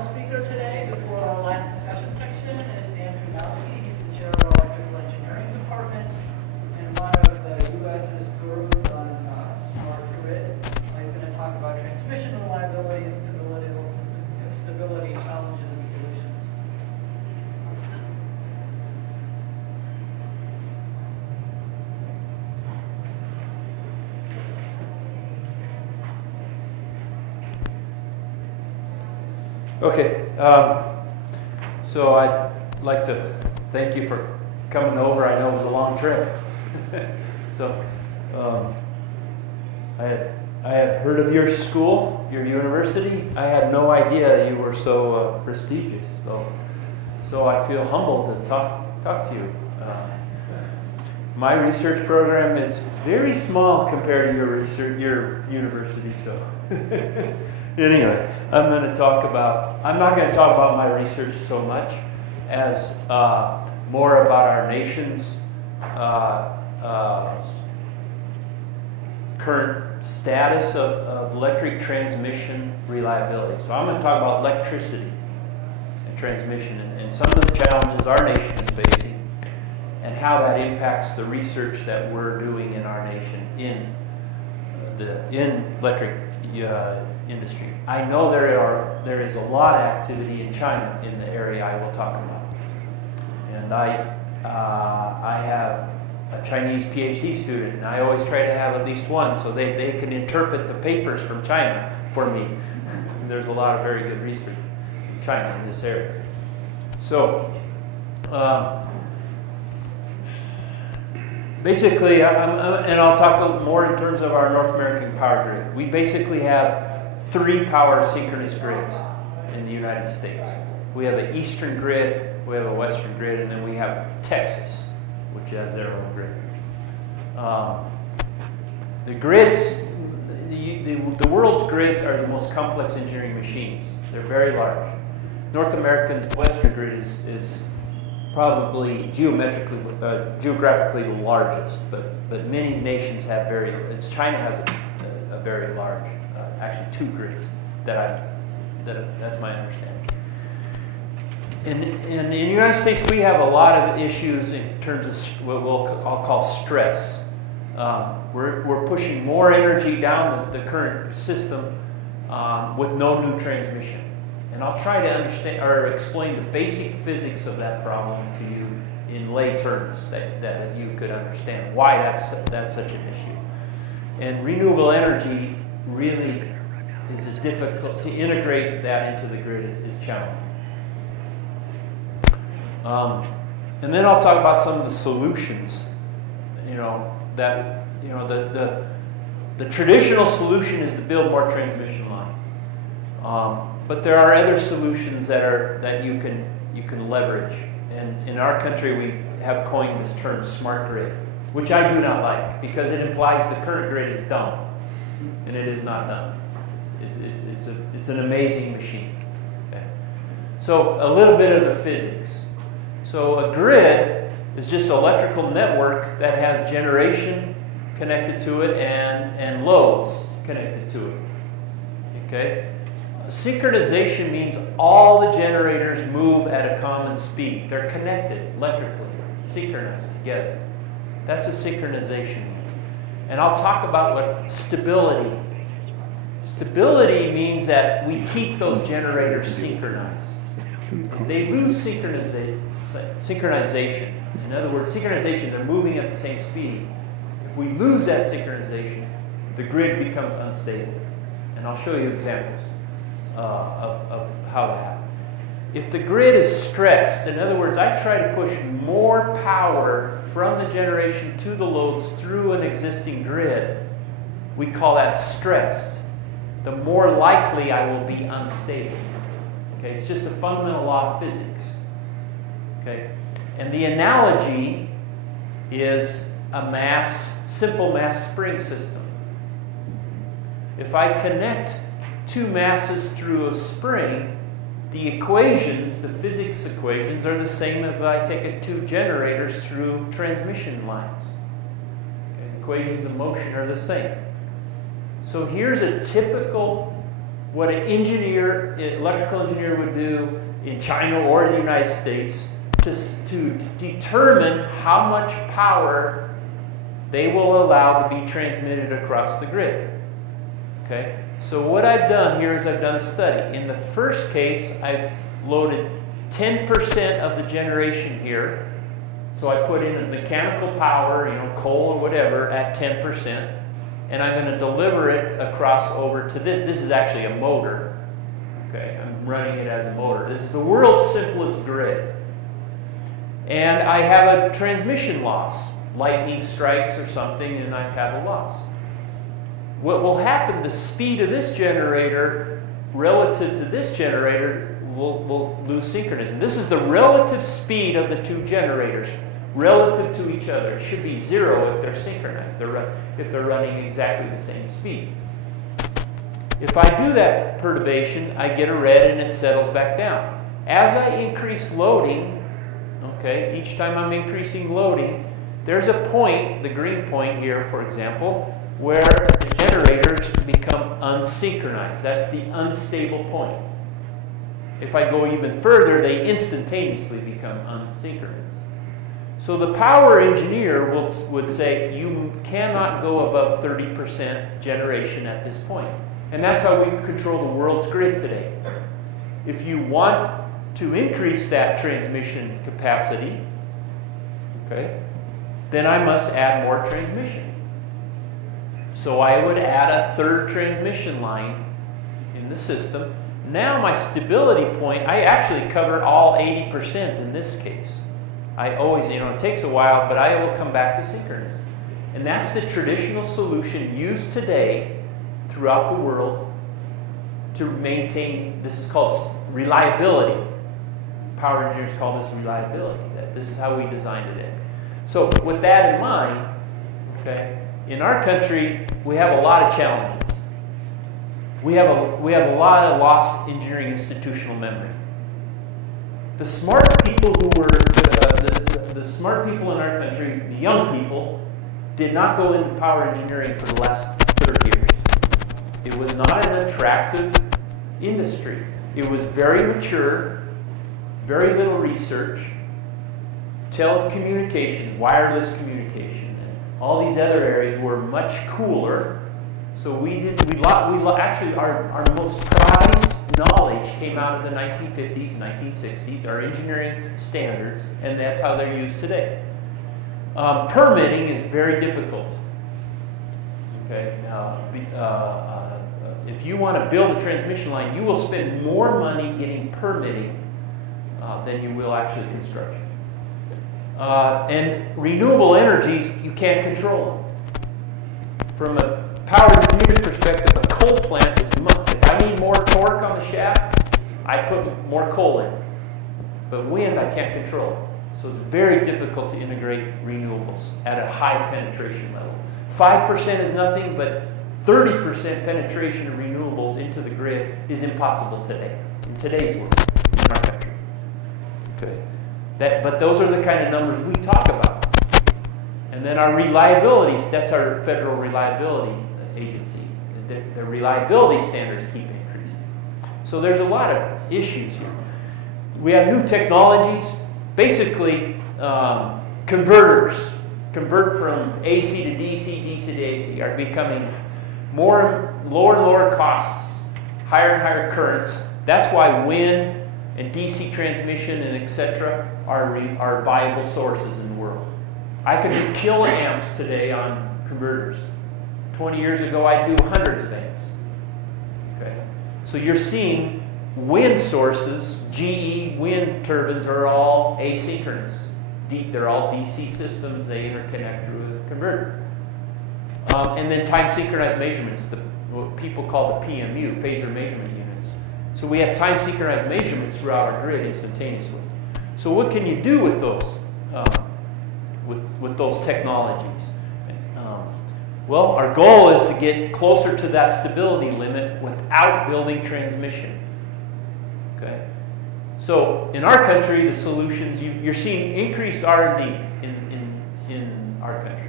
final speaker today before our last discussion section is Trudnowksi. He's the chair of our electrical engineering department and one of the U.S.'s gurus on smart grid. He's going to talk about transmission reliability and stability challenges and solutions. Okay, so I'd like to thank you for coming over. I know it was a long trip. So I had heard of your school, your university. I had no idea you were so prestigious. So I feel humbled to talk to you. My research program is very small compared to your university. So. Anyway, I'm not going to talk about my research so much as more about our nation's current status of electric transmission reliability. So I'm going to talk about electricity and transmission and some of the challenges our nation is facing and how that impacts the research that we're doing in our nation in electric industry. I know there is a lot of activity in China in the area I will talk about, and I have a Chinese PhD student, and I always try to have at least one so they can interpret the papers from China for me. And there's a lot of very good research in China in this area. So basically, and I'll talk a little more in terms of our North American power grid. We basically have 3 power synchronous grids in the United States. We have an eastern grid, we have a western grid, and then we have Texas, which has their own grid. The grids, the world's grids are the most complex engineering machines. They're very large. North America's western grid is probably geographically the largest, but many nations have China has a very large, actually 2 grids that's my understanding. In the United States, we have a lot of issues in terms of what I'll call stress. We're pushing more energy down the current system with no new transmission. And I'll try to understand or explain the basic physics of that problem to you in lay terms that you could understand why that's such an issue. And renewable energy really is difficult to integrate that into the grid is challenging. And then I'll talk about some of the solutions. The traditional solution is to build more transmission line. But there are other solutions that you can leverage. And in our country, we have coined this term smart grid, which I do not like because it implies the current grid is dumb, and it is not dumb. It's an amazing machine. Okay? So a little bit of the physics. So a grid is just an electrical network that has generation connected to it and loads connected to it. Okay? Synchronization means all the generators move at a common speed. They're connected electrically, synchronized together. That's what synchronization means. And I'll talk about what stability means. Stability means that we keep those generators synchronized. If they lose synchronization, in other words, synchronization, they're moving at the same speed. If we lose that synchronization, the grid becomes unstable. And I'll show you examples of how that happens. If the grid is stressed, in other words, I try to push more power from the generation to the loads through an existing grid, we call that stressed. The more likely I will be unstable. Okay, it's just a fundamental law of physics. Okay, and the analogy is a simple mass spring system. If I connect 2 masses through a spring, the equations, the physics equations, are the same if I take 2 generators through transmission lines. Okay, equations of motion are the same. So here's a typical what an engineer, electrical engineer would do in China or the United States to determine how much power they will allow to be transmitted across the grid. Okay? So what I've done here is I've done a study. In the first case, I've loaded 10% of the generation here. So I put in a mechanical power, coal or whatever, at 10. And I'm going to deliver it across over to this. This is actually a motor. Okay, I'm running it as a motor. This is the world's simplest grid. And I have a transmission loss. Lightning strikes or something, and I have a loss. What will happen, the speed of this generator relative to this generator will lose synchronism. This is the relative speed of the two generators relative to each other. It should be 0 if they're synchronized, if they're running exactly the same speed. If I do that perturbation, I get a red and it settles back down. As I increase loading, okay, each time I'm increasing loading, there's a point, the green point here, for example, where the generators become unsynchronized. That's the unstable point. If I go even further, they instantaneously become unsynchronized. So the power engineer would say you cannot go above 30% generation at this point. And that's how we control the world's grid today. If you want to increase that transmission capacity, okay, then I must add more transmission. So I would add a third transmission line in the system. Now my stability point, I actually covered all 80% in this case. I always, it takes a while, but I will come back to synchronous. And that's the traditional solution used today throughout the world to maintain, this is called reliability. Power engineers call this reliability. This is how we designed it in. So with that in mind, okay, in our country, we have a lot of challenges. We have a lot of lost engineering institutional memory. The smart people who were the smart people in our country, the young people, did not go into power engineering for the last 30 years. It was not an attractive industry. It was very mature, very little research. Telecommunications, wireless communication, and all these other areas were much cooler. So actually our most prized knowledge came out of the 1950s, 1960s, our engineering standards, and that's how they're used today. Permitting is very difficult. Okay, if you want to build a transmission line, you will spend more money getting permitting than you will actually construction. And renewable energies, you can't control them. From a power engineer's perspective, a coal plant is if I need more torque on the shaft, I put more coal in. But wind, I can't control. So it's very difficult to integrate renewables at a high penetration level. 5% is nothing, but 30% penetration of renewables into the grid is impossible today, in today's world, in our country. Okay. But those are the kind of numbers we talk about. And then our reliability, that's our federal reliability agency. The reliability standards keep increasing. So there's a lot of issues here. We have new technologies. Basically, converters, convert from AC to DC, DC to AC, are becoming lower and lower costs, higher and higher currents. That's why wind and DC transmission and etc. are viable sources in the world. I can do kiloamps today on converters. 20 years ago, I'd do hundreds of amps. Okay, so you're seeing wind sources, GE wind turbines are all asynchronous. They're all DC systems. They interconnect through a converter. And then time synchronized measurements, what people call the PMU, phasor measurement units. So we have time synchronized measurements throughout our grid instantaneously. So what can you do with those, with those technologies? Well, our goal is to get closer to that stability limit without building transmission. Okay. So in our country, the solutions, you're seeing increased R&D in our country.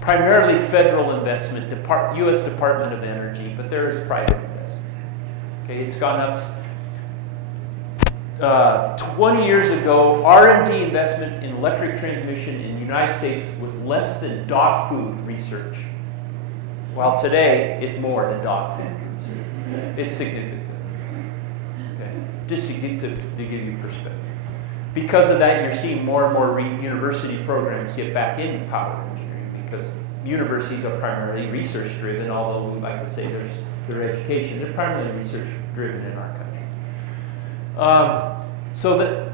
Primarily federal investment, U.S. Department of Energy, but there is private investment. Okay, it's gone up. 20 years ago, R&D investment in electric transmission in the United States was less than dog food research. While today, it's more than dog food research. It's significant. Okay? Just to give you perspective. Because of that, you're seeing more and more university programs get back into power engineering, because universities are primarily research-driven, although we like to say their education. They're primarily research-driven in our country. So that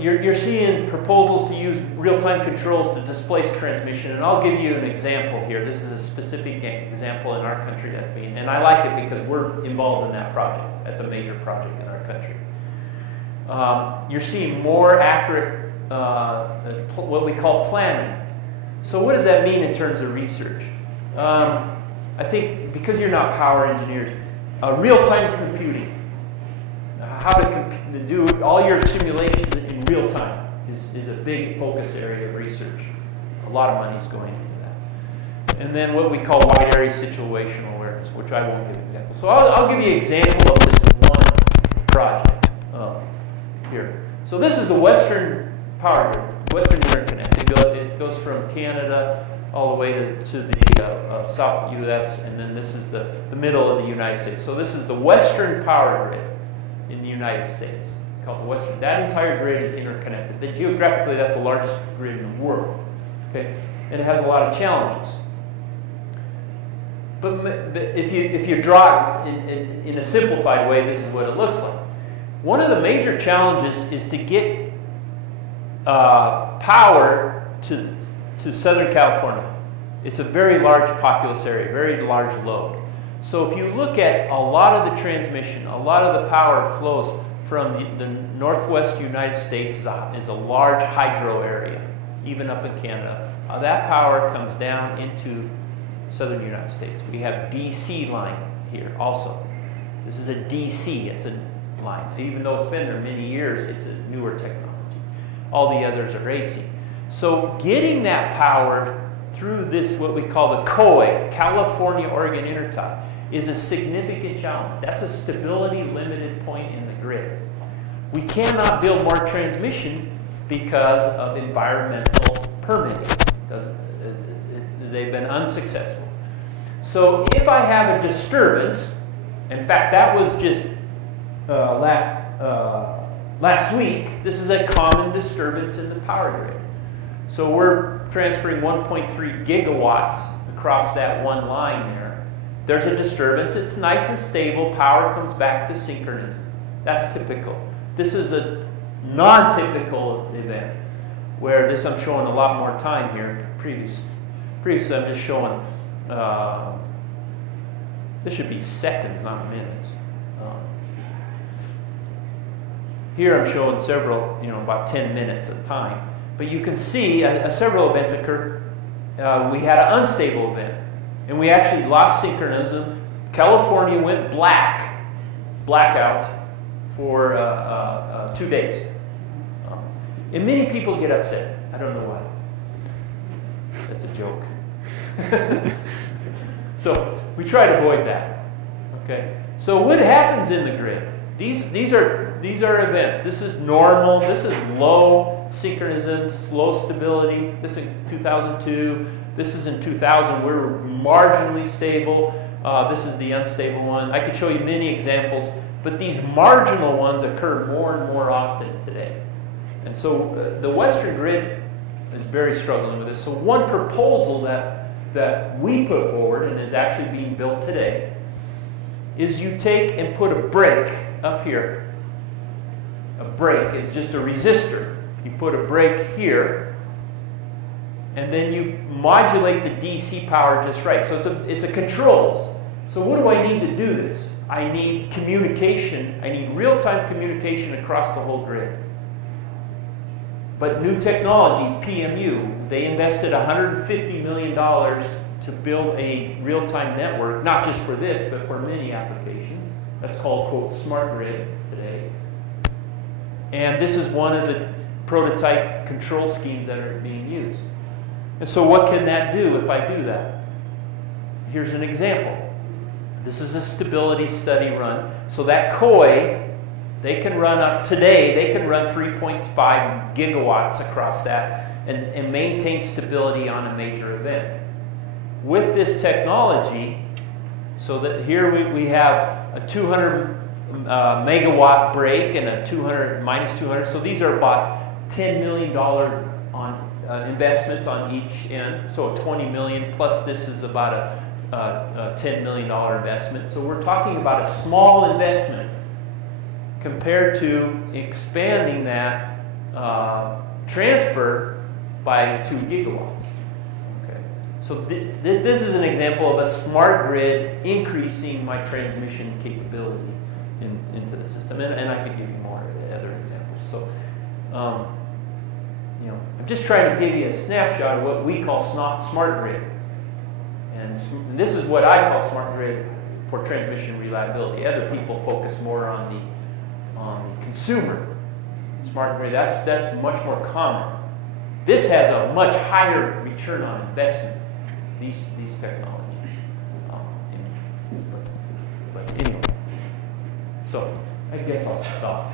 you're seeing proposals to use real-time controls to displace transmission, and I'll give you an example here. This is a specific example in our country that's being, and I like it because we're involved in that project. That's a major project in our country. You're seeing more accurate, what we call planning. So what does that mean in terms of research? I think because you're not power engineers, real-time computing, how to do all your simulations in real time is a big focus area of research. A lot of money is going into that. And then what we call wide area situational awareness, which I won't give examples. So I'll give you an example of this one project here. So this is the Western Power Grid, Western Interconnect. It goes from Canada all the way to the South U.S., and then this is the middle of the United States. So this is the Western Power Grid in the United States, called the Western. That entire grid is interconnected. Geographically, that's the largest grid in the world. Okay, and it has a lot of challenges. But if you draw it in a simplified way, this is what it looks like. One of the major challenges is to get power to Southern California. It's a very large populous area, very large load. So if you look at a lot of the transmission, a lot of the power flows from the northwest United States is a large hydro area, even up in Canada. That power comes down into southern United States. We have DC line here also. This is a DC, it's a line. Even though it's been there many years, it's a newer technology. All the others are AC. So getting that power through this, what we call the COE, California-Oregon Intertie, is a significant challenge. That's a stability limited point in the grid. We cannot build more transmission because of environmental permitting. They've been unsuccessful. So if I have a disturbance, in fact that was just last week, this is a common disturbance in the power grid. So we're transferring 1.3 gigawatts across that one line there. There's a disturbance, it's nice and stable, power comes back to synchronism. That's typical. This is a non-typical event, where this I'm showing a lot more time here. Previously I'm just showing, this should be seconds, not minutes. Here I'm showing several, about 10 minutes of time. But you can see several events occurred. We had an unstable event, and we actually lost synchronism. California went blackout for 2 days. And many people get upset. I don't know why. That's a joke. So we try to avoid that. Okay. So what happens in the grid? These are events. This is normal. This is low synchronism, slow stability. This is in 2002. This is in 2000. We're marginally stable. This is the unstable one. I could show you many examples, but these marginal ones occur more and more often today. And so the Western grid is very struggling with this. So one proposal that we put forward and is actually being built today is you take and put a break up here. A break is just a resistor. You put a break here, and then you modulate the DC power just right. So it's a controls. So what do I need to do this? I need communication. I need real-time communication across the whole grid. But new technology, PMU, they invested $150 million to build a real-time network, not just for this, but for many applications. That's called, quote, smart grid today. And this is one of the prototype control schemes that are being used. And so what can that do if I do that? Here's an example. This is a stability study run. So that COI, they can run up today, they can run 3.5 gigawatts across that and maintain stability on a major event. With this technology, so that here we have a 200 megawatt break and a 200 minus 200. So these are about $10 million on investments on each end. So a 20 million plus this is about a $10 million investment. So we're talking about a small investment compared to expanding that transfer by 2 gigawatts. Okay. So this is an example of a smart grid increasing my transmission capability into the system. And I could give you more other examples. So, you know, I'm just trying to give you a snapshot of what we call smart grid. And this is what I call smart grid for transmission reliability. Other people focus more on the consumer. Smart grid, that's much more common. This has a much higher return on investment, these technologies. But anyway, so I guess I'll stop.